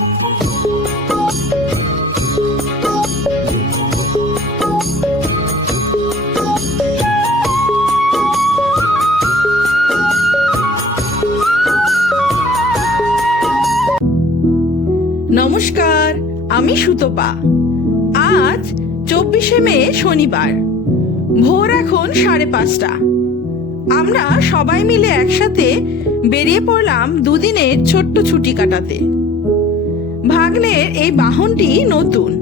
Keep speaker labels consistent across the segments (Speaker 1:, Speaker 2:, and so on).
Speaker 1: নমস্কার, আমি সুতপা। আজ চব্বিশে মে, শনিবার। ভোর এখন সাড়ে পাঁচটা। আমরা সবাই মিলে একসাথে বেরিয়ে পড়লাম দুদিনের ছোট্ট ছুটি কাটাতে। এই বাহনটি নতুন।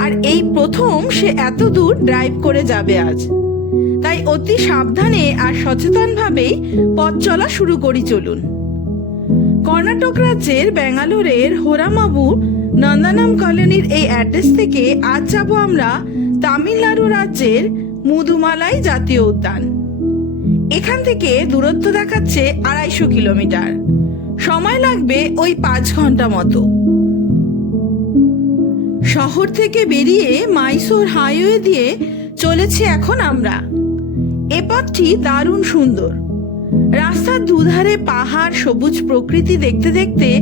Speaker 1: আর এই প্রথম সে এত দূর ড্রাইভ করে যাবে আজ। তাই অতি সাবধানে আর সচেতনভাবেই পথ চলা শুরু করি চলুন। কর্ণাটক রাজ্যের ব্যাঙ্গালোরের হোরামাবু নন্দানাম কলোনির এই অ্যাড্রেস থেকে আজ যাব আমরা তামিলনাড়ু রাজ্যের মুদুমালাই জাতীয় উদ্যান। এখান থেকে দূরত্ব দেখাচ্ছে আড়াইশো কিলোমিটার। সময় লাগবে ওই পাঁচ ঘণ্টা মতো। শহর থেকে বেরিয়ে মাইসোর হাইওয়ে দিয়ে চলেছি এখন আমরা। এ পথটি দারুণ সুন্দর। রাস্তার দুধারে পাহাড়, সবুজ প্রকৃতি দেখতে দেখতে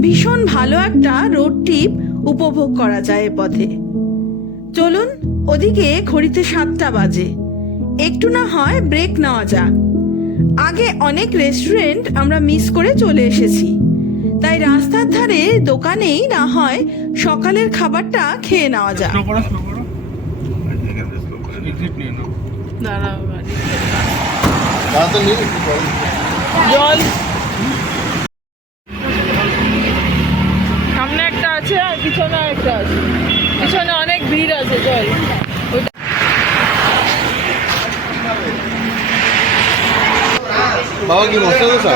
Speaker 1: ভীষণ ভালো একটা রোড ট্রিপ উপভোগ করা যায় এ পথে। চলুন ওদিকে ঘড়িতে সাতটা বাজে। একটু না হয় ব্রেক নেওয়া যাক। আগে অনেক রেস্টুরেন্ট আমরা মিস করে চলে এসেছি। তাই রাস্তার ধারে দোকানেই না হয় সকালের খাবারটা খেয়ে নেওয়া। জল। সামনে একটা আছে আর পিছনে একটা আছে। পিছনে অনেক ভিড় আছে জল।
Speaker 2: বাবা কি মশলা দোসা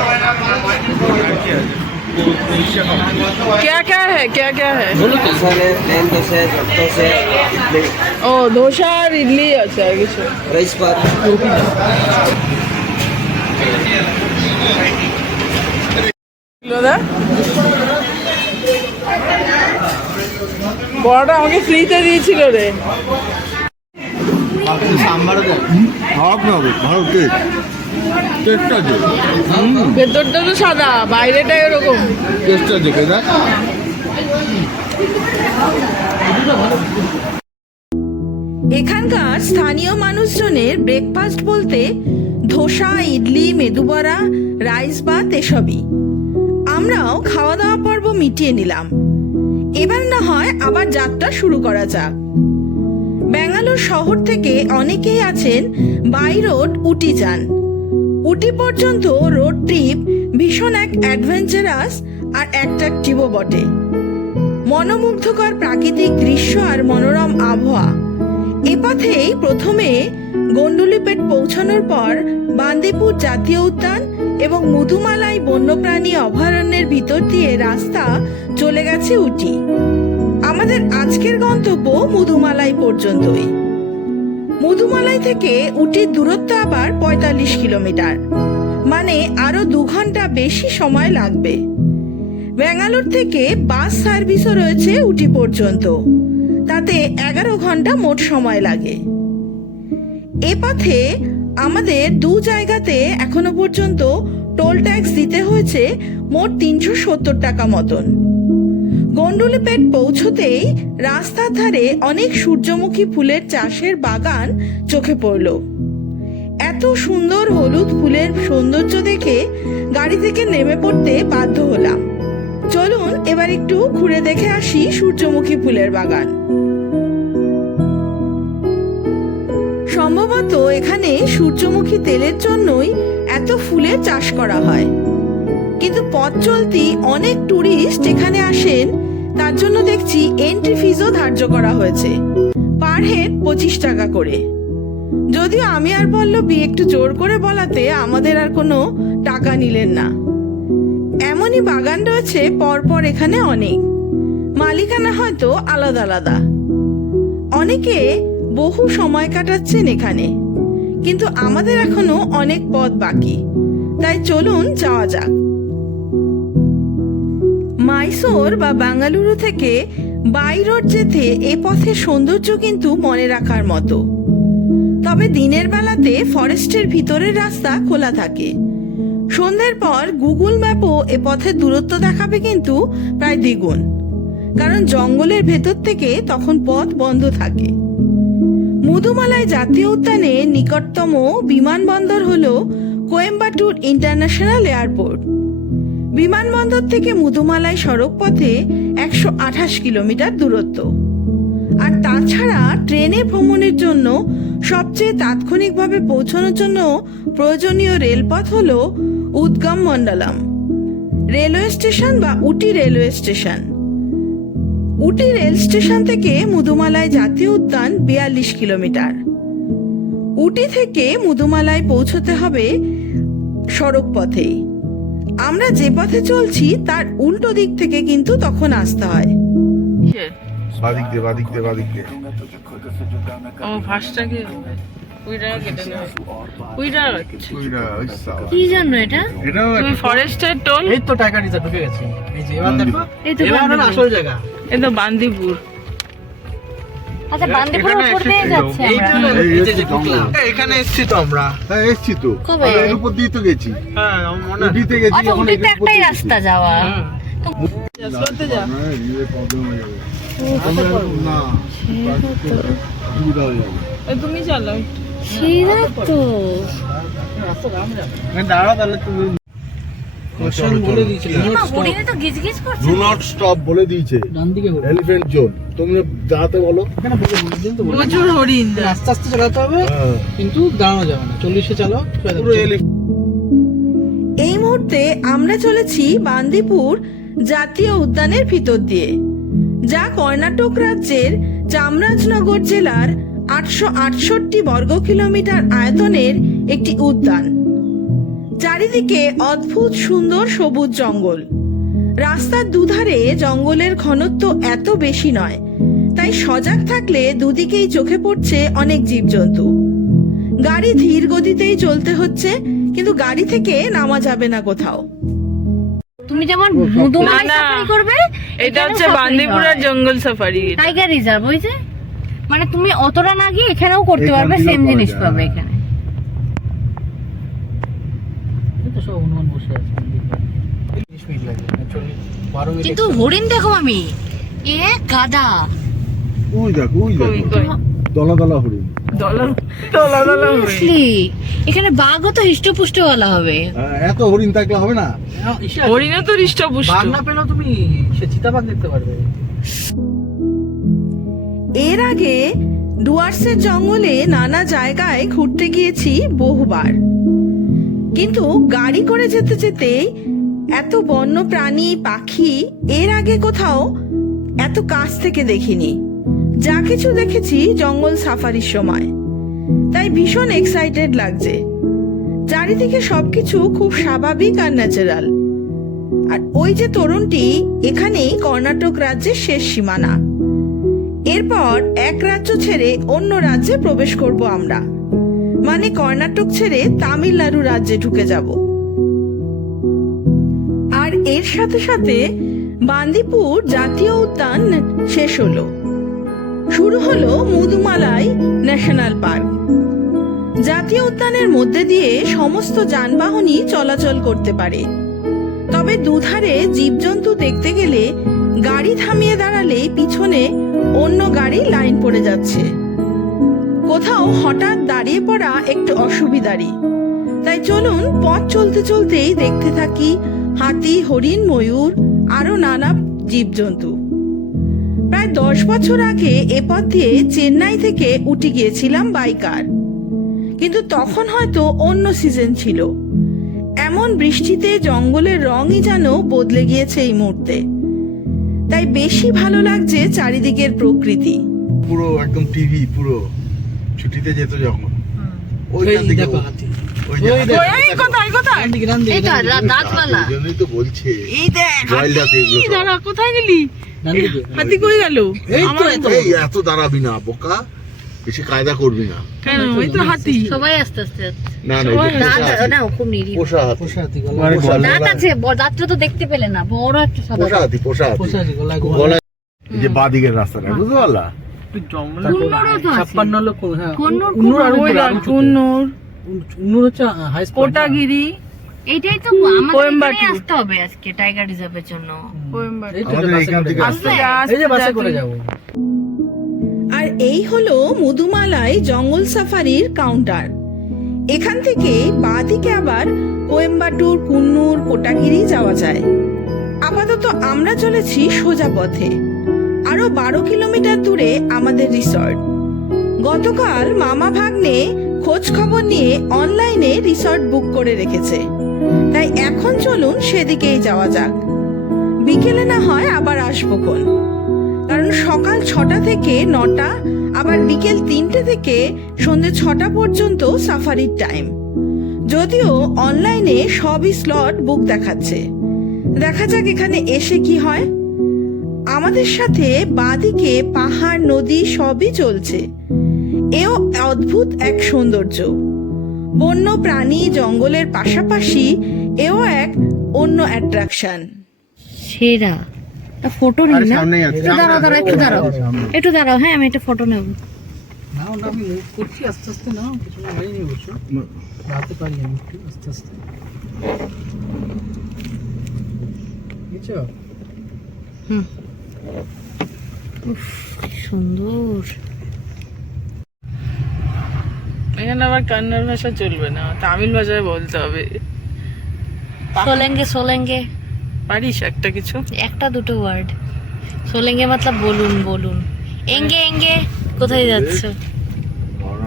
Speaker 1: क्या क्या है क्या क्या है
Speaker 3: डोसा है प्लेन डोसा है सॉफ्ट डोसा है इडली,
Speaker 1: ও ধোসা আর ইডলি আছে আর কিছু
Speaker 3: राइस बात
Speaker 1: দাদা বড়টা আমাকে ফ্রিতে দিয়েছিল রে
Speaker 2: সাম্বার খারাপ না হবে ভালো কেক টেস্ট আছে
Speaker 1: ভেতরটা তো সাদা বাইরেটা এরকম
Speaker 2: টেস্ট আছে কে দেখ।
Speaker 1: এখানকার স্থানীয় মানুষজনের ব্রেকফাস্ট বলতে ধোসা ইডলি মেদুবড়া রাইস ভাত এসবই। আমরাও খাওয়া দাওয়া পর্ব মিটিয়ে নিলাম। এবার না হয় আবার যাত্রা শুরু করা যাক। ব্যাঙ্গালোর শহর থেকে অনেকেই আছেন বাই রোড উটি যান। উটি পর্যন্ত রোড ট্রিপ ভীষণ এক অ্যাডভেঞ্চারাস আর অ্যাট্রাকটিভও বটে। মনোমুগ্ধকর প্রাকৃতিক দৃশ্য আর মনোরম আবহাওয়া। এ পথেই প্রথমে গন্ডুলিপেট পৌঁছানোর পর বান্দিপুর জাতীয় উদ্যান এবং মধুমালাই বন্যপ্রাণী অভয়ারণ্যের ভিতর দিয়ে রাস্তা চলে গেছে উটি আমাদের আজকের গন্তব্য মধুমালাই পর্যন্তই। মুদুমালাই থেকে উটির দূরত্ব আবার পঁয়তাল্লিশ কিলোমিটার। মানে আরও দু ঘণ্টা বেশি সময় লাগবে। ব্যাঙ্গালোর থেকে বাস সার্ভিসও রয়েছে উটি পর্যন্ত। তাতে এগারো ঘণ্টা মোট সময় লাগে। এ পথে আমাদের দু জায়গাতে এখনও পর্যন্ত টোল ট্যাক্স দিতে হয়েছে মোট তিনশো সত্তর টাকা মতন। গন্ডুলিপেট পৌঁছতেই রাস্তার ধারে অনেক সূর্যমুখী ফুলের চাষের বাগান চোখে পড়ল। এত সুন্দর হলুদ ফুলের সৌন্দর্য দেখে গাড়ি থেকে নেমে পড়তে বাধ্য হলাম। চলুন এবার একটু ঘুরে দেখে আসি সূর্যমুখী ফুলের বাগান। সম্ভবত এখানে সূর্যমুখী তেলের জন্যই এত ফুলের চাষ করা হয়। কিন্তু পথ চলতি অনেক টুরিস্ট এখানে আসেন তার জন্য দেখছি এন্ট্রি ফিজও ধার্য করা হয়েছে। পার হেড পঁচিশ টাকা করে। যদিও আমি আর পল্লবী একটু জোর করে বলাতে আমাদের আর কোনো টাকা নিলেন না। এমনই বাগান রয়েছে পরপর এখানে অনেক। মালিকানা হয়তো আলাদা আলাদা। অনেকে বহু সময় কাটাচ্ছেন এখানে। কিন্তু আমাদের এখনও অনেক পথ বাকি। তাই চলুন যাওয়া যাক। মাইসোর বা বেঙ্গালুরু থেকে বাই রোড যেতে এ পথের সৌন্দর্য কিন্তু মনে রাখার মতো। তবে দিনের বেলাতে ফরেস্টের ভিতরের রাস্তা খোলা থাকে। সন্ধ্যের পর গুগল ম্যাপও এ পথের দূরত্ব দেখাবে কিন্তু প্রায় দ্বিগুণ। কারণ জঙ্গলের ভেতর থেকে তখন পথ বন্ধ থাকে। মুদুমালাই জাতীয় উদ্যানে নিকটতম বিমানবন্দর হল কোয়েম্বাটুর ইন্টারন্যাশনাল এয়ারপোর্ট। বিমানবন্দর থেকে মুদুমালাই সড়ক পথে একশো আঠাশ কিলোমিটার দূরত্ব। আর তাছাড়া ট্রেনে ভ্রমণের জন্য সবচেয়ে তাৎক্ষণিকভাবে পৌঁছানোর জন্য প্রয়োজনীয় রেলপথ হল উদ্গম মন্ডলম রেলওয়ে স্টেশন বা Ooty railway station. Ooty rail station থেকে মুদুমালাই জাতীয় উদ্যান বিয়াল্লিশ কিলোমিটার। উটি থেকে মুদুমালায় পৌঁছতে হবে সড়ক পথেই আমরা যে পথে চলছি তার উল্টো দিক থেকে কিন্তু তখন আসতে হয়।
Speaker 2: বাদিক দে বাদিক দে বাদিক দে
Speaker 4: ও কেটে।
Speaker 5: কি এটা?
Speaker 4: তুমি ফরেস্টের টোল?
Speaker 6: এই তো টাকা রিজার্ভ ঢুকে গেছে। এই যে এবার দেখো
Speaker 5: এই তো
Speaker 6: আসল জায়গা।
Speaker 4: তো বান্দিপুর।
Speaker 5: আচ্ছা বান্দিপুর উপর দিয়ে যাচ্ছে।
Speaker 6: এখানে এসেছি তো আমরা।
Speaker 2: হ্যাঁ এসছি তো।
Speaker 5: কবে?
Speaker 2: এর উপর দিয়ে তো গেছি।
Speaker 6: হ্যাঁ মনে।
Speaker 2: গেছি
Speaker 5: আচ্ছা
Speaker 2: এখন
Speaker 5: তো একটাই রাস্তা যাওয়া।
Speaker 6: হ্যাঁ।
Speaker 4: চলতে যা।
Speaker 2: হ্যাঁ, রিলে problem হয়ে যাবে। না, অসুবিধা হয়ে যাবে।
Speaker 4: এ তুমি চালাও।
Speaker 5: সেই তো
Speaker 6: দাঁড়াও তাহলে তুমি বলে
Speaker 2: দিয়েছে। এলিফ্যান্ট জোন তোমরা দাঁড়াতে বলো।
Speaker 4: প্রচুর হরিণ।
Speaker 6: আস্তে আস্তে চালাতে হবে
Speaker 2: হ্যাঁ,
Speaker 6: কিন্তু দাঁড়ানো যাবে না। চল্লিশে চালাও
Speaker 2: পুরো
Speaker 1: এই মুহূর্তে আমরা চলেছি বান্দিপুর জাতীয় উদ্যানের ভিতর দিয়ে যা কর্ণাটক রাজ্যের চামরাজনগর জেলার আটশো আটষট্টি বর্গ কিলোমিটার আয়তনের একটি উদ্যান। চারিদিকে অদ্ভুত সুন্দর সবুজ জঙ্গল। রাস্তার দুধারে জঙ্গলের ঘনত্ব এত বেশি নয় তাই সজাগ থাকলে দুদিকেই চোখে পড়ছে অনেক জীবজন্তু। গাড়ি ধীর গতিতেই চলতে হচ্ছে কিন্তু গাড়ি থেকে নামা যাবে না কোথাও।
Speaker 5: তুমি যেমন
Speaker 4: না।
Speaker 5: সাফারি করবে
Speaker 4: এটা হচ্ছে বান্দিপুরের জঙ্গল সাফারি।
Speaker 5: টাইগার রিজার্ভ যে? মানে তুমি অতটা না গিয়ে এখানেও করতে পারবে সেম জিনিস পাবে। এখানে।
Speaker 6: সব হনুমান বসে আছে তিরিশ মিনিট লাগে চল্লিশ বারো মিনিট
Speaker 5: কিন্তু হরিণ দেখো আমি এ গাদা।
Speaker 2: ওই দেখো ওই দেখো। দলা দলা হরিণ।
Speaker 4: দলা দলা দলা হরিণ।
Speaker 5: Seriously, এখানে বাঘও তো হৃষ্টপুষ্ট বলা হবে।
Speaker 2: হ্যাঁ, এত হরিণ থাকলে হবে না?
Speaker 4: হরিণও তো হৃষ্টপুষ্ট।
Speaker 6: বাঘ না পেলেও তুমি চিতাবাঘ দেখতে পারবে।
Speaker 1: এর আগে ডুয়ার্সের জঙ্গলে নানা জায়গায় ঘুরতে গিয়েছি বহুবার। কিন্তু গাড়ি করে যেতে যেতে এত বন্য প্রাণী পাখি, এর আগে কোথাও এত কাছ থেকে দেখিনি। যা কিছু দেখেছি জঙ্গল সাফারির সময়। তাই ভীষণ এক্সাইটেড লাগছে। চারিদিকে সবকিছু খুব স্বাভাবিক আর ন্যাচারাল আর ওই যে তরুণটি, এখানেই কর্ণাটক রাজ্যের শেষ সীমানা। এরপর এক রাজ্য ছেড়ে অন্য রাজ্যে প্রবেশ করব আমরা। মানে কর্ণাটক ছেড়ে তামিলনাড়ু রাজ্যে ঢুকে যাব। আর এর সাথে সাথে বান্দিপুর জাতীয় উদ্যান শেষ হলো। শুরু হলো মুদুমালাই ন্যাশনাল পার্ক। জাতীয় উদ্যানের মধ্যে দিয়ে সমস্ত যানবাহনই চলাচল করতে পারে। তবে দুধারে জীবজন্তু দেখতে গেলে গাড়ি থামিয়ে দাঁড়ালে পিছনে অন্য গাড়ি লাইন পড়ে যাচ্ছে। কোথাও হঠাৎ দাঁড়িয়ে পড়া একটু অসুবিধারই। তাই চলুন পথ চলতে চলতেই দেখতে থাকি হাতি, হরিণ, ময়ূর আরও নানা জীবজন্তু। প্রায় দশ বছর আগে এ পথ দিয়ে চেন্নাই থেকে উঠে গিয়েছিলাম বাইকার। কিন্তু তখন হয়তো অন্য সিজন ছিল। এমন বৃষ্টিতে জঙ্গলের রঙই যেন বদলে গিয়েছে এই মুহূর্তে। তাই বেশি ভালো লাগছে চারিদিকের প্রকৃতি।
Speaker 2: পুরো একদম টিভি, পুরো। ছুটিতে যেত যখন। ওইখান থেকে
Speaker 4: কোথায় গেলি? হাতি কই গেল?
Speaker 6: এত
Speaker 2: দাঁড়াবি না বোকা। বেশি কায়দা করবি না।
Speaker 4: কেন? ওই তো হাতি।
Speaker 5: সবাই আস্তে আস্তে
Speaker 2: না না
Speaker 5: দাঁত না খুব নিরীহ।
Speaker 2: পোষা হাতি।
Speaker 6: পোষা হাতি গলা
Speaker 2: মানে
Speaker 6: পোষা
Speaker 2: গলা-
Speaker 5: দাঁত আছে দাঁতটা তো দেখতে পেলে না বড় একটা সাদা
Speaker 2: পোষা হাতি পোষা হাতি।
Speaker 6: পোষা হাতি গলায় গলা
Speaker 2: যে বাদিকের রাস্তাটা বুঝতে পারলা?
Speaker 5: তো
Speaker 6: ছাপ্পান্ন লক্ষ হ্যাঁ উন্নুর
Speaker 5: আরও
Speaker 6: একটু উন্নুর হচ্ছে হাই
Speaker 4: কোটাগিরি।
Speaker 5: এইটাই তো আমাদের আসতে হবে আজকে টাইগার রিজার্ভের জন্য।
Speaker 4: কোয়েম্বাটুর।
Speaker 6: এই তো
Speaker 2: আমাদের
Speaker 6: বাসে
Speaker 2: এখান
Speaker 6: করে
Speaker 2: থেকে
Speaker 6: যাব।
Speaker 4: আসতে
Speaker 5: আসবে?
Speaker 4: যা,
Speaker 6: এই যে
Speaker 4: আসতে
Speaker 6: বাসে
Speaker 4: যা
Speaker 6: করে
Speaker 4: তুই।
Speaker 6: যাব।
Speaker 1: আর এই হলো মুদুমালায় জঙ্গল সাফারির কাউন্টার এখান থেকে বাঁদিকে আবার কোয়েম্বাটুর কুন্নুর কোটাগিরি যাওয়া যায়। আপাতত আমরা চলেছি সোজা পথে। আরও বারো কিলোমিটার দূরে আমাদের রিসর্ট গতকাল মামা ভাগ্নে খোঁজ খবর নিয়ে অনলাইনে রিসর্ট বুক করে রেখেছে। তাই এখন চলুন সেদিকেই যাওয়া যাক। বিকেলে না হয় আবার আসব কোন? কারণ সকাল ছটা থেকে নটা, আবার বিকেল তিনটে থেকে সন্ধে ছটা পর্যন্ত সাফারির টাইম যদিও অনলাইনে সবই স্লট বুক দেখাচ্ছে। দেখা যাক এখানে এসে কি হয়। আমাদের সাথে বাদিকে পাহাড় নদী সবই চলছে। এও অদ্ভুত এক সৌন্দর্য। বন্য প্রাণী জঙ্গলের পাশাপাশি এও এক অন্য অ্যাট্রাকশন
Speaker 5: সেরা। ফটো নিই না? একটু দাঁড়াও দাঁড়াও একটু দাঁড়াও। একটু দাঁড়াও হ্যাঁ আমি একটা ফটো নেব।
Speaker 6: না ওটা আমি মুভ করছি আস্তে আস্তে না কিছু হয়নি অবশ্য। দাঁড়াতে পারি আমি একটু আস্তে আস্তে। বুঝছ
Speaker 5: সুন্দর।
Speaker 4: এখানে আবার কন্নড় ভাষা চলবে না তামিল ভাষায় বলতে হবে।
Speaker 5: সোলেঙ্গে সোলেঙ্গে।
Speaker 4: পারিস একটা কিছু?
Speaker 5: একটা দুটো ওয়ার্ড সোলেঙ্গে মতলব বলুন বলুন। এঙ্গে এঙ্গে কোথায় যাচ্ছ?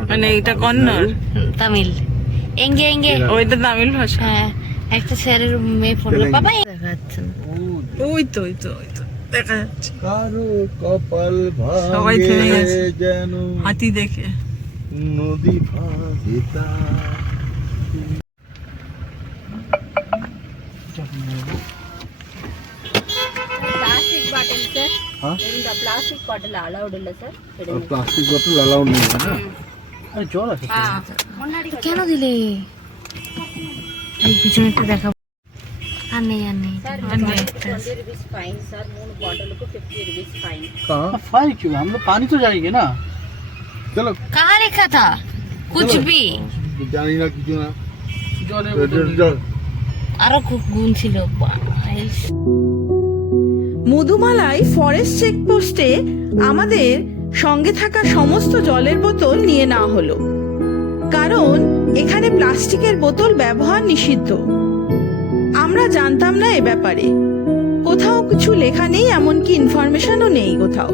Speaker 4: মানে এটা কন্নড়
Speaker 5: তামিল? এঙ্গে এঙ্গে।
Speaker 4: ওইটা তামিল ভাষা?
Speaker 5: হ্যাঁ একটা স্যারের মেয়ে ফোন বাবা দেখা যাচ্ছে না
Speaker 4: ওই তো ওই তো ওই তো। দেখা যাচ্ছে
Speaker 2: কারো কপাল
Speaker 4: সবাই থেমে গেছে
Speaker 2: যেন
Speaker 4: হাতি দেখে
Speaker 2: নদী ভাগিতা
Speaker 7: ప్లాస్టిక్ బాటిల్ అలౌడ్
Speaker 2: ఇల్ల సార్ ప్లాస్టిక్ బాటిల్ అలౌడ్
Speaker 6: లేదు కదా అది చూడాలి
Speaker 5: কেন দিলে এই পিছনেটা দেখা দেখাবো আর নেই আর নেই
Speaker 7: सर
Speaker 5: আর নেই
Speaker 7: twenty rupees fine sir moon bottle को फिफ्टी रुपीज फाइन
Speaker 2: कहाँ
Speaker 6: हाँ, फाइन क्यों हम लोग पानी तो जाएंगे ना
Speaker 2: চলো
Speaker 5: कहाँ लिखा था कुछ भी
Speaker 2: জানি না কিছু না
Speaker 6: জলের
Speaker 2: চল,
Speaker 6: বোতল
Speaker 2: চল, চল।
Speaker 5: আরো খুব গুণ ছিল বাইস।
Speaker 1: মধুমালায় ফরেস্ট চেকপোস্টে আমাদের সঙ্গে থাকা সমস্ত জলের বোতল নিয়ে নেওয়া হলো কারণ এখানে প্লাস্টিকের বোতল ব্যবহার নিষিদ্ধ আমরা জানতাম না এ ব্যাপারে। কোথাও কিছু লেখা নেই, এমনকি ইনফরমেশনও নেই কোথাও।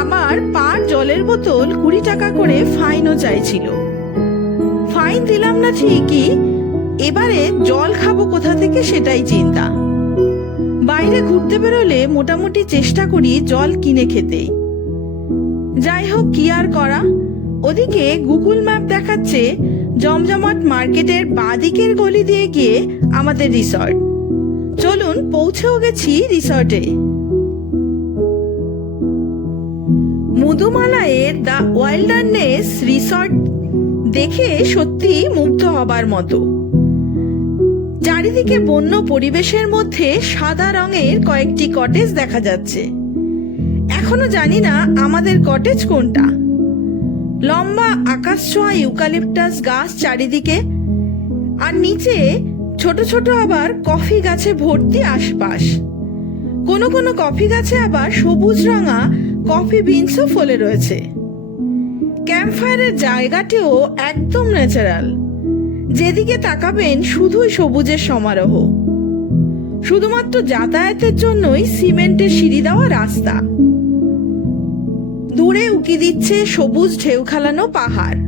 Speaker 1: আবার পার জলের বোতল কুড়ি টাকা করে ফাইনও চাইছিল। ফাইন দিলাম না ঠিকই, এবারে জল খাব কোথা থেকে সেটাই চিন্তা। বাইরে ঘুরতে বেরোলে মোটামুটি চেষ্টা করি জল কিনে খেতে। যাই হোক, কি আর করা? ওদিকে গুগল ম্যাপ দেখাচ্ছে জমজমাট মার্কেটের বাদিকের গলি দিয়ে গিয়ে আমাদের রিসর্ট। চলুন পৌঁছেও গেছি রিসর্টে। মুদুমালায়ের দ্য ওয়াইল্ডারনেস রিসর্ট দেখে সত্যি মুগ্ধ হবার মতো। চারিদিকে বন্য পরিবেশের মধ্যে সাদা রঙের কয়েকটি কটেজ দেখা যাচ্ছে। এখনও জানি না আমাদের কটেজ কোনটা। লম্বা আকাশ ছোঁয়া ইউকালিপটাস গাছ চারিদিকে, আর নিচে ছোট ছোট আবার কফি গাছে ভর্তি আশপাশ। কোনো কোনো কফি গাছে আবার সবুজ রঙা কফি বিনসও ফলে রয়েছে। ক্যাম্পফায়ারের জায়গাটিও একদম ন্যাচারাল। যেদিকে তাকাবেন শুধুই সবুজের সমারোহ। শুধুমাত্র যাতায়াতের জন্যই সিমেন্টের সিঁড়ি দেওয়া রাস্তা। দূরে উকি দিচ্ছে সবুজ ঢেউ খেলানো পাহাড়।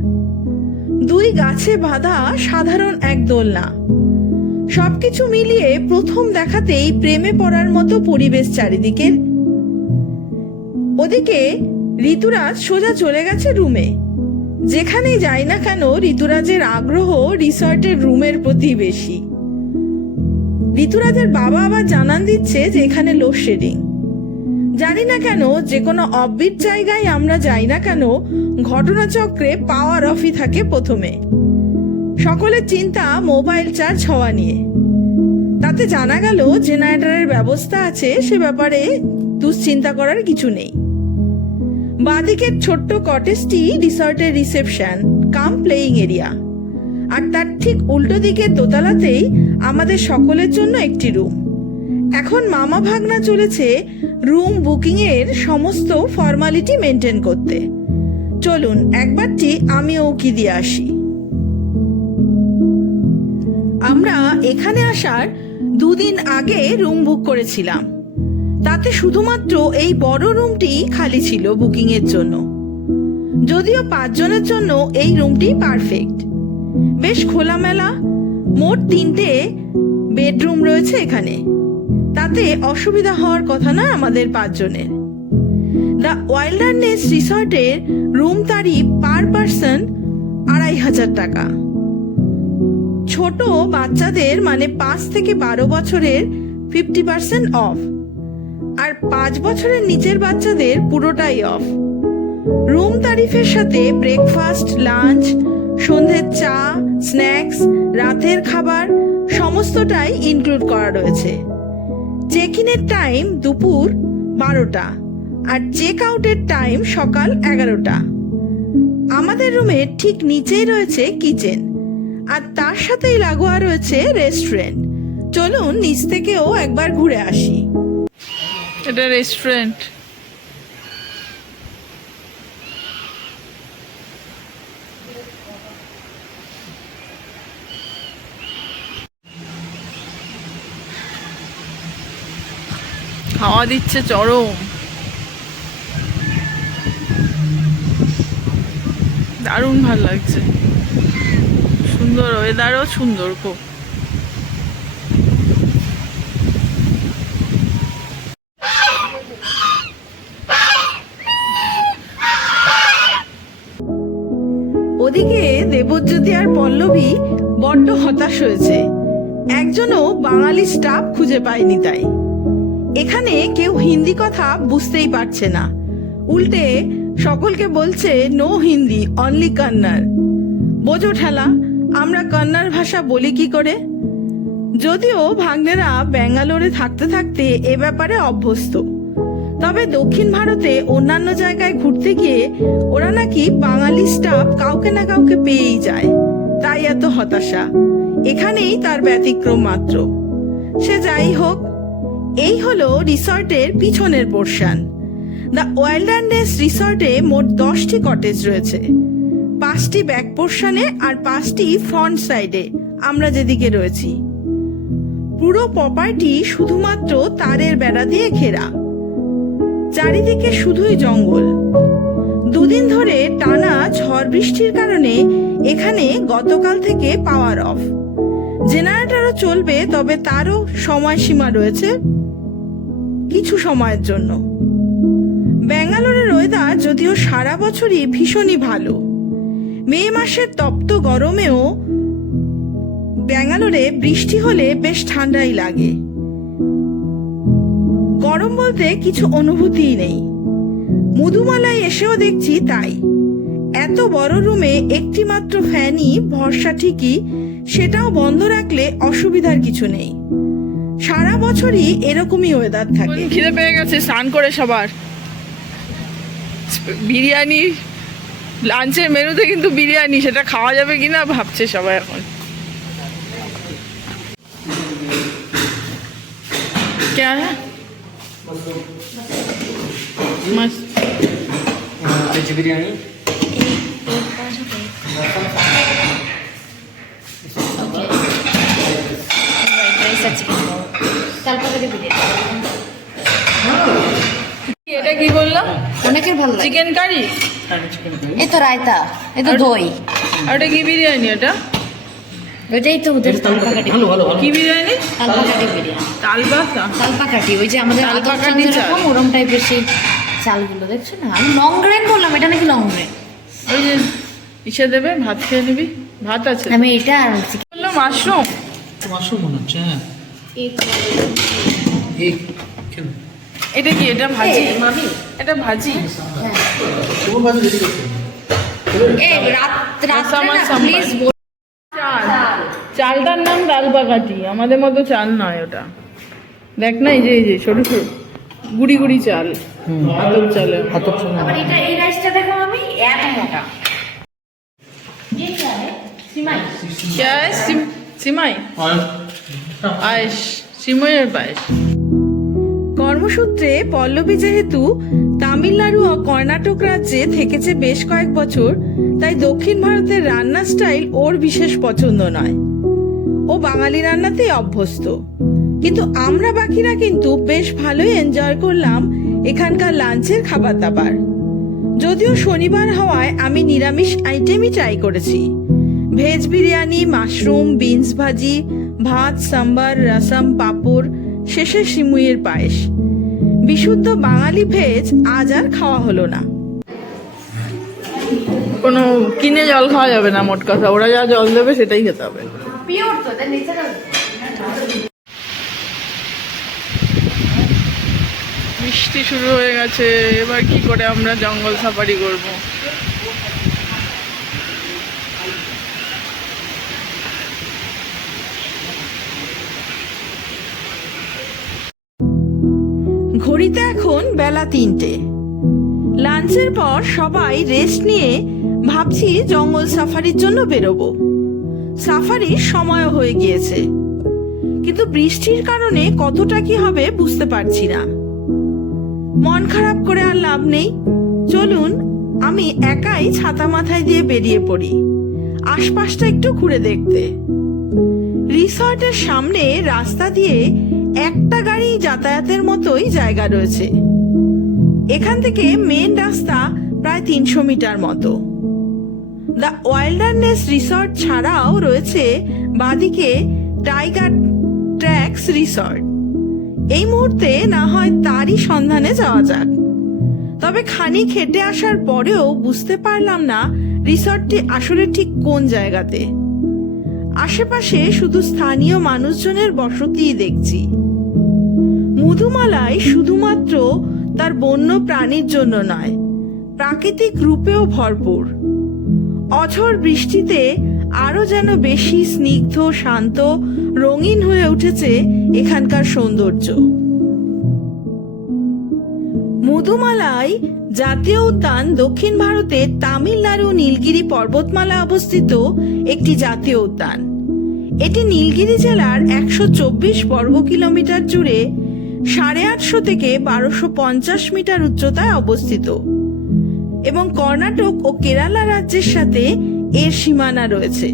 Speaker 1: দুই গাছে বাঁধা সাধারণ এক দোলনা। সবকিছু মিলিয়ে প্রথম দেখাতেই প্রেমে পড়ার মতো পরিবেশ চারিদিকের। ওদিকে ঋতুরাজ সোজা চলে গেছে রুমে। যেখানেই যাই না কেন ঋতুরাজের আগ্রহ রিসর্টের রুমের প্রতি বেশি। ঋতুরাজের বাবা আবার জানান দিচ্ছে যে এখানে লোডশেডিং। জানি না কেন যে কোনো অববিট জায়গায় আমরা যাই না কেন, ঘটনাচক্রে পাওয়ার অফই থাকে প্রথমে। সকলের চিন্তা মোবাইল চার্জ হওয়া নিয়ে। তাতে জানা গেল জেনারেটরের ব্যবস্থা আছে, সে ব্যাপারে দুশ্চিন্তা করার কিছু নেই। বাদিকের ছোট্ট কটেজটি রিসর্টের রিসেপশন কাম প্লেয়িং এরিয়া আর তার ঠিক উল্টো দিকের দোতলাতেই আমাদের সকলের জন্য একটি রুম এখন মামা ভাগনা চলেছে রুম বুকিং এর সমস্ত ফর্মালিটি মেনটেন করতে। চলুন, একবারটি আমিও কি দিয়ে আসি। আমরা এখানে আসার দুদিন আগে রুম বুক করেছিলাম। তাতে শুধুমাত্র এই বড় রুমটি খালি ছিল বুকিং এর জন্য। যদিও পাঁচজনের জন্য এই রুমটি পারফেক্ট। বেশ খোলামেলা, মোট তিনটে বেডরুম রয়েছে এখানে। তাতে অসুবিধা হওয়ার কথা না আমাদের পাঁচজনের। দ্য ওয়াইল্ডারনেস রিসর্টের রুম তারিফ পার পার্সন আড়াই হাজার টাকা। ছোট বাচ্চাদের মানে পাঁচ থেকে বারো বছরের ফিফটি পার্সেন্ট অফ আর পাঁচ বছরের নিচের বাচ্চাদের পুরোটাই অফ রুম তারিফের সাথে ব্রেকফাস্ট লাঞ্চ সন্ধ্যের চা স্ন্যাক্স রাতের খাবার, সমস্তটাই ইনক্লুড করা রয়েছে। চেক ইনের টাইম দুপুর বারোটা আর চেক আউটের টাইম সকাল এগারোটা। আমাদের রুমের ঠিক নিচেই রয়েছে কিচেন আর তার সাথেই লাগোয়া রয়েছে রেস্টুরেন্ট চলুন নিচ থেকেও একবার ঘুরে আসি।
Speaker 4: এটা রেস্টুরেন্ট খাওয়া দিচ্ছে চরম। দারুণ ভালো লাগছে। সুন্দর ওয়েদারও সুন্দর খুব।
Speaker 1: ওদিকে দেবজ্যোতি আর পল্লবী বড্ড হতাশ হয়েছে। একজনও বাঙালি স্টাফ খুঁজে পায়নি তাই। এখানে কেউ হিন্দি কথা বুঝতেই পারছে না। উল্টে সকলকে বলছে নো হিন্দি অনলি কন্নড় বোঝো ঠেলা, আমরা কন্নড় ভাষা বলি কি করে? যদিও ভাগ্নেরা ব্যাঙ্গালোরে থাকতে থাকতে এ ব্যাপারে অভ্যস্ত। তবে দক্ষিণ ভারতে অন্যান্য জায়গায় ঘুরতে গিয়ে ওরা নাকি বাঙালি স্টাফ কাউকে না কাউকে পেয়েই যায়। তাই এত হতাশা। এখানেই তার ব্যতিক্রম মাত্র। সে যাই হোক এই হলো রিসর্টের পিছনের পোর্শন। দ্য ওয়াইল্ডারনেস রিসর্টে মোট দশটি কটেজ রয়েছে। পাঁচটি ব্যাক পোর্শনে আর পাঁচটি ফ্রন্ট সাইডে আমরা যেদিকে রয়েছি। পুরো প্রপার্টি শুধুমাত্র তারের বেড়া দিয়ে ঘেরা। চারিদিকে শুধুই জঙ্গল। দুদিন ধরে টানা ঝড় বৃষ্টির কারণে এখানে গতকাল থেকে পাওয়ার অফ জেনারেটরও চলবে, তবে তারও সময়সীমা রয়েছে কিছু সময়ের জন্য। ব্যাঙ্গালোরের ওয়েদার যদিও সারা বছরই ভীষণই ভালো। মে মাসের তপ্ত গরমেও ব্যাঙ্গালোরে বৃষ্টি হলে বেশ ঠান্ডাই লাগে। গরম বলতে কিছু অনুভূতিই নেই। মধুমালায় এসেও দেখছি তাই। এত বড় রুমে একটি মাত্র ফ্যানই, ভরসা ঠিকই সেটাও বন্ধ রাখলে অসুবিধার কিছু নেই সারা বছরই এরকমই ওয়েদার থাকে
Speaker 4: খিদে পেয়ে গেছে স্নান করে সবার বিরিয়ানি লাঞ্চের মেনুতে কিন্তু বিরিয়ানি সেটা খাওয়া যাবে কিনা ভাবছে সবাই এখন क्या है मस्त
Speaker 6: वेज बिरयानी
Speaker 5: ভালো লাগে।
Speaker 4: চিকেন কারি
Speaker 5: এই তো রায়তা এই তো দই।
Speaker 4: আর ওটা কি বিরিয়ানি ওটা?
Speaker 5: ওইটাই তো ওদের তালপাকাটি
Speaker 4: কি বিরিয়ানি?
Speaker 5: তালপাকাটি বিরিয়ানি।
Speaker 4: তালবাসা
Speaker 5: তালপাকাটি ওই যে আমাদের
Speaker 4: তালপাকাটি
Speaker 5: যেরকম ওরম টাইপের সেই চালগুলো দেখছ না? আমি লং গ্রেন বললাম এটা নাকি লং গ্রেন
Speaker 4: ওই যে ইসে দেবে ভাত খেয়ে নিবি। ভাত আছে
Speaker 5: আমি এটা আর chicken-
Speaker 4: বলল মাশরুম।
Speaker 6: মাশরুম মনে হচ্ছে হ্যাঁ। এই কেন
Speaker 4: এটা কি এটা ভাজি? এটা ভাজি? চালটার নাম ডাল বাগাটি। আমাদের মতো চাল নয় ওটা। দেখ না এই যে এই যে সরু সরু। গুড়ি গুড়ি চাল। হাতক চাল।
Speaker 6: হাতক
Speaker 5: চাল। এটা এই রাইসটা দেখো আমি মোটা।
Speaker 4: সিমাই। সিমাই? আয়েশ সিমাইয়ের পায়েস।
Speaker 1: কর্মসূত্রে পল্লবী যেহেতু তামিলনাড়ু ও কর্ণাটক রাজ্যে থেকেছে বেশ কয়েক বছর, তাই দক্ষিণ ভারতের রান্না স্টাইল ওর বিশেষ পছন্দ নয়। ও বাঙালি রান্নাতেই অভ্যস্ত। কিন্তু আমরা বাকিরা কিন্তু বেশ ভালোই এনজয় করলাম এখানকার লাঞ্চের খাবার দাবার যদিও শনিবার হওয়ায় আমি নিরামিষ আইটেমই ট্রাই করেছি। Veg biryani, mushroom, beans bhaji, ভাত, সাম্বার, রসম, পাঁপড় শেষে সিমুইয়ের পায়েস। বিশুদ্ধ বাঙালি ভেজ আজ আর খাওয়া হলো না।
Speaker 4: কোনো কিনে জল খাওয়া যাবে না মোট কথা। ওরা যা জল দেবে সেটাই খেতে হবে। বৃষ্টি শুরু হয়ে গেছে। এবার কি করে আমরা জঙ্গল সাফারি করব?
Speaker 1: ঘড়িতে এখন বেলা তিনটে। লাঞ্চের পর সবাই রেস্ট নিয়ে ভাবছি জঙ্গল সাফারির জন্য বেরোবো। সাফারির সময় হয়ে গিয়েছে। কিন্তু বৃষ্টির কারণে কতটা কি হবে বুঝতে পারছি না। মন খারাপ করে আর লাভ নেই। চলুন, আমি একাই ছাতা মাথায় দিয়ে বেরিয়ে পড়ি। আশপাশটা একটু ঘুরে দেখতে। রিসর্টের সামনে রাস্তা দিয়ে একটা গাড়ি যাতায়াতের মতোই জায়গা রয়েছে। এখান থেকে মেন রাস্তা প্রায় তিনশো মিটার মতো। দ্য ওয়াইল্ডারনেস রিসর্ট ছাড়াও রয়েছে বাদিকে টাইগার ট্র্যাক্স রিসর্ট এই মুহূর্তে না হয় তারই সন্ধানে যাওয়া যাক। তবে খানি খেটে আসার পরেও বুঝতে পারলাম না রিসর্টটি আসলে ঠিক কোন জায়গাতে। আশেপাশে শুধু স্থানীয় মানুষজনের বসতিই দেখছি। মধুমালায় শুধুমাত্র তার বন্য প্রাণীর জন্য নয়, প্রাকৃতিক রূপেও ভরপুর। অঝর বৃষ্টিতে আরও যেন বেশি স্নিগ্ধ, শান্ত, রঙিন হয়ে উঠেছে এখানকার সৌন্দর্য। মধুমালাই জাতীয় উদ্যান দক্ষিণ ভারতের তামিলনাড়ু নীলগিরি পর্বতমালা অবস্থিত একটি জাতীয় উদ্যান। এটি নীলগিরি জেলার একশো চব্বিশ বর্গ কিলোমিটার জুড়ে সাড়ে আটশো থেকে বারোশো পঞ্চাশ মিটার উচ্চতায় অবস্থিত। এবং কর্ণাটক ও কেরালা রাজ্যের সাথে এর সীমানা রয়েছে।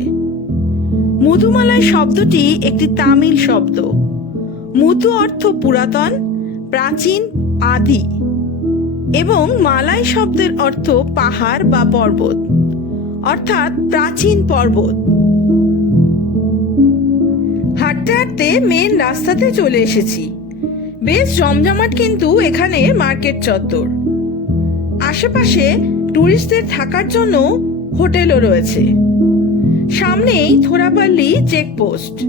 Speaker 1: মধুমালাই শব্দটি একটি তামিল শব্দ। মুতু অর্থ পুরাতন, প্রাচীন, আদি। এবং মালাই শব্দের অর্থ পাহাড় বা পর্বত, অর্থাৎ প্রাচীন পর্বত। হাঁটতে হাঁটতে মেন রাস্তাতে চলে এসেছি। বেশ জমজমাট কিন্তু এখানে মার্কেট চত্বর। আশেপাশে টুরিস্টদের থাকার জন্য হোটেলও রয়েছে। সামনেই থোরাপাল্লি চেকপোস্ট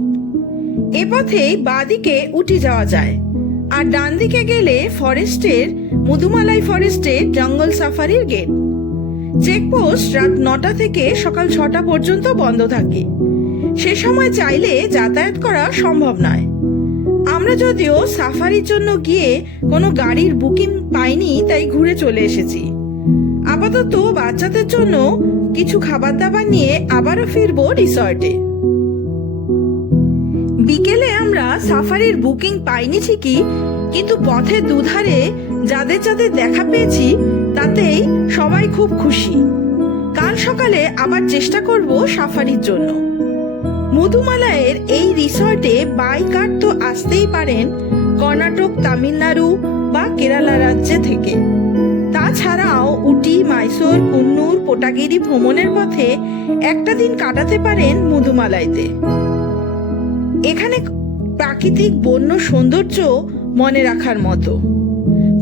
Speaker 1: এ পথেই বাদিকে উঠে যাওয়া যায়। আর ডান দিকে গেলে ফরেস্টের, মধুমালাই ফরেস্টের জঙ্গল সাফারির গেট। চেকপোস্ট রাত নটা থেকে সকাল ছটা পর্যন্ত বন্ধ থাকে। সে সময় চাইলে যাতায়াত করা সম্ভব নয়। আমরা যদিও সাফারির জন্য গিয়ে কোনো গাড়ির বুকিং পাইনি, তাই ঘুরে চলে এসেছি। আপাতত বাচ্চাদের জন্য কিছু খাবার দাবার নিয়ে আবারও ফিরবো রিসর্টে। সাফারির বুকিং পাইনি ঠিকই, কিন্তু পথের দুধারে যাদের যাদের দেখা পেয়েছি, তাতেই সবাই খুব খুশি। কাল সকালে আবার চেষ্টা করব সাফারির জন্য। মধুমালায়ের এই রিসর্টে বাই কার তো আসতেই পারেন কর্ণাটক, তামিলনাড়ু বা কেরালা রাজ্য থেকে। তাছাড়াও উটি, মাইসোর, কুন্নুর পোটাগিরি ভ্রমণের পথে একটা দিন কাটাতে পারেন মধুমালাইতে। এখানে প্রাকৃতিক বন্য সৌন্দর্য মনে রাখার মতো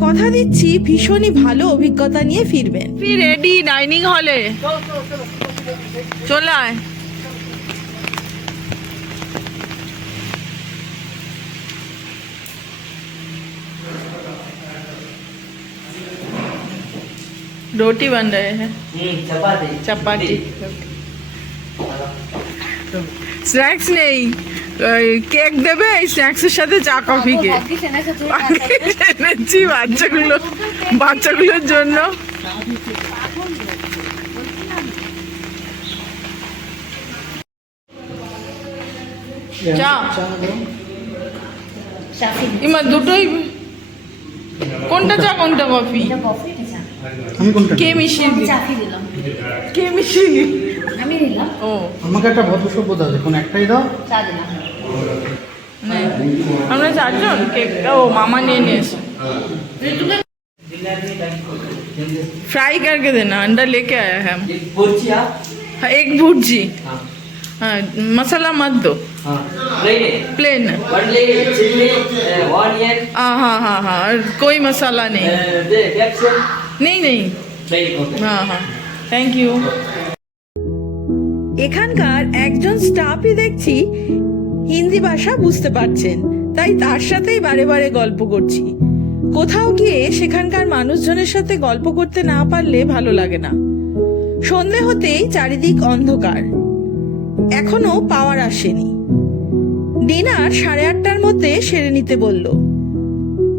Speaker 1: কথা দিচ্ছি ভীষণই ভালো অভিজ্ঞতা নিয়ে ফিরবেন
Speaker 4: রেডি ডাইনিং হলে চলে আয় रोटी बन रहे हैं चपाती স্ন্যাক্স নেই কেক দেবে এই স্ন্যাক্সের সাথে চা কফি কে এনেছি বাচ্চাগুলো বাচ্চাগুলোর জন্য। ইমা দুটোই কোনটা চা কোনটা কফি? কে মিশিয়ে কে মিশিয়ে দিল
Speaker 5: আমি দিলাম
Speaker 4: ও
Speaker 6: আমাকে একটা ভদ্র সভ্যতা আছে কোন একটাই দাও
Speaker 5: চা দিলাম
Speaker 4: নে। আমরা চারজন কেক ও মামা নিয়ে নিয়েছে फ्राई करके देना अंडा लेके आया है हम
Speaker 3: भुर्जिया
Speaker 4: हाँ, एक भुर्जी
Speaker 3: हाँ
Speaker 4: हाँ मसाला मत दो
Speaker 3: हाँ नहीं
Speaker 4: प्लेन
Speaker 3: ओनली चिल्ली ऑनियन
Speaker 4: हाँ हाँ हाँ हाँ और कोई मसाला नहीं
Speaker 3: दे कैप्सिकम
Speaker 4: नहीं नहीं
Speaker 3: नहीं ओके
Speaker 4: हाँ हाँ थैंक यू
Speaker 1: এখানকার একজন স্টাফই দেখছি হিন্দি ভাষা বুঝতে পারছেন, তাই তার সাথেই বারে বারে গল্প করছি। কোথাও গিয়ে সেখানকার মানুষজনের সাথে গল্প করতে না পারলে ভালো লাগে না। সন্ধে হতেই চারিদিক অন্ধকার। এখনও পাওয়ার আসেনি। ডিনার সাড়ে আটটার মধ্যে সেরে নিতে বলল।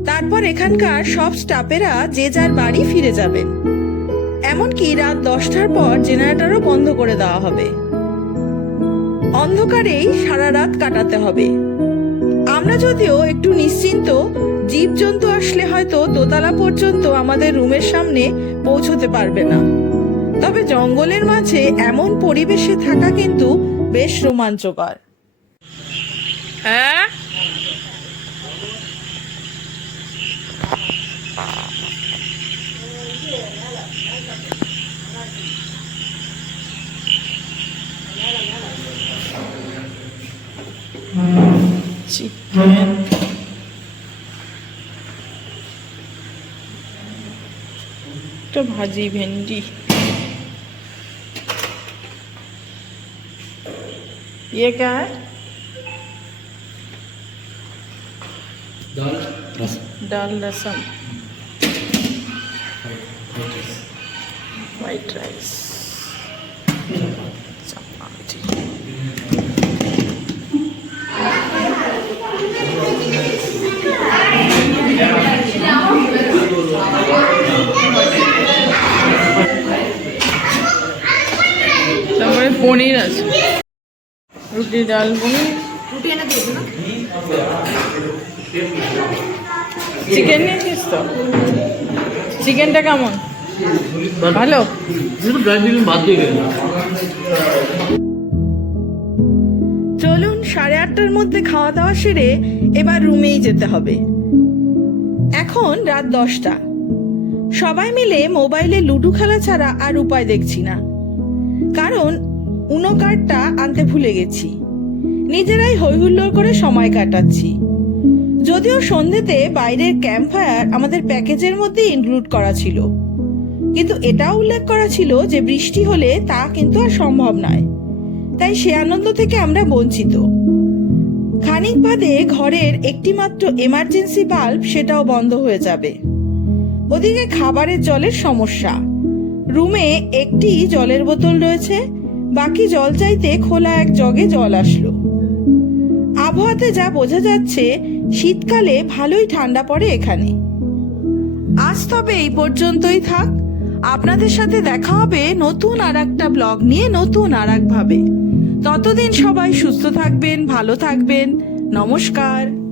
Speaker 1: তারপর এখানকার সব স্টাফেরা যে যার বাড়ি ফিরে যাবেন। এমনকি রাত দশটার পর জেনারেটরও বন্ধ করে দেওয়া হবে। অন্ধকারেই সারা রাত কাটাতে হবে। আমরা যদিও একটু নিশ্চিন্ত, জীবজন্তু আসলে হয়তো দোতলা পর্যন্ত আমাদের রুমের সামনে পৌঁছতে পারবে না। তবে জঙ্গলের মাঝে এমন পরিবেশে থাকা কিন্তু বেশ রোমাঞ্চকর।
Speaker 4: হ্যাঁ? চিকেন একটা ভাজি ভেন্ডি ये क्या है दाल रसम वाइट राइस चपाती পনির আছে। রুটি ডাল পনির।
Speaker 5: রুটি এনে দিয়ে না?
Speaker 4: চিকেন নিয়েছিস তো? চিকেনটা কেমন? ভালো?
Speaker 6: কিন্তু দার্জিলিং বাদ দিয়ে গেল
Speaker 1: চলুন সাড়ে আটটার মধ্যে খাওয়া দাওয়া সেরে এবার রুমেই যেতে হবে। এখন রাত দশটা। সবাই মিলে মোবাইলে লুডো খেলা ছাড়া আর উপায় দেখছি না। কারণ উনো কার্ডটা আনতে ভুলে গেছি। নিজেরাই হৈহুল্লোড় করে সময় কাটাচ্ছি। যদিও সন্ধেতে বাইরের ক্যাম্প ফায়ার আমাদের প্যাকেজের মধ্যে ইনক্লুড করা ছিল। কিন্তু এটাও উল্লেখ করা ছিল যে বৃষ্টি হলে তা কিন্তু আর সম্ভব নয়। তাই সে আনন্দ থেকে আমরা বঞ্চিত। খানিক বাদে ঘরের একটিমাত্র এমার্জেন্সি বাল্ব সেটাও বন্ধ হয়ে যাবে। ওদিকে খাবারের জলের সমস্যা। রুমে একটি জলের বোতল রয়েছে। বাকি জল চাইতে খোলা এক জগে জল আসলো। আবহাওয়াতে যা বোঝা যাচ্ছে, শীতকালে ভালোই ঠান্ডা পড়ে এখানে। আজ তবে এই পর্যন্তই থাক। আপনাদের সাথে দেখা হবে নতুন আর একটা ব্লগ নিয়ে নতুন আর ভাবে ততদিন সবাই সুস্থ থাকবেন, ভালো থাকবেন। নমস্কার।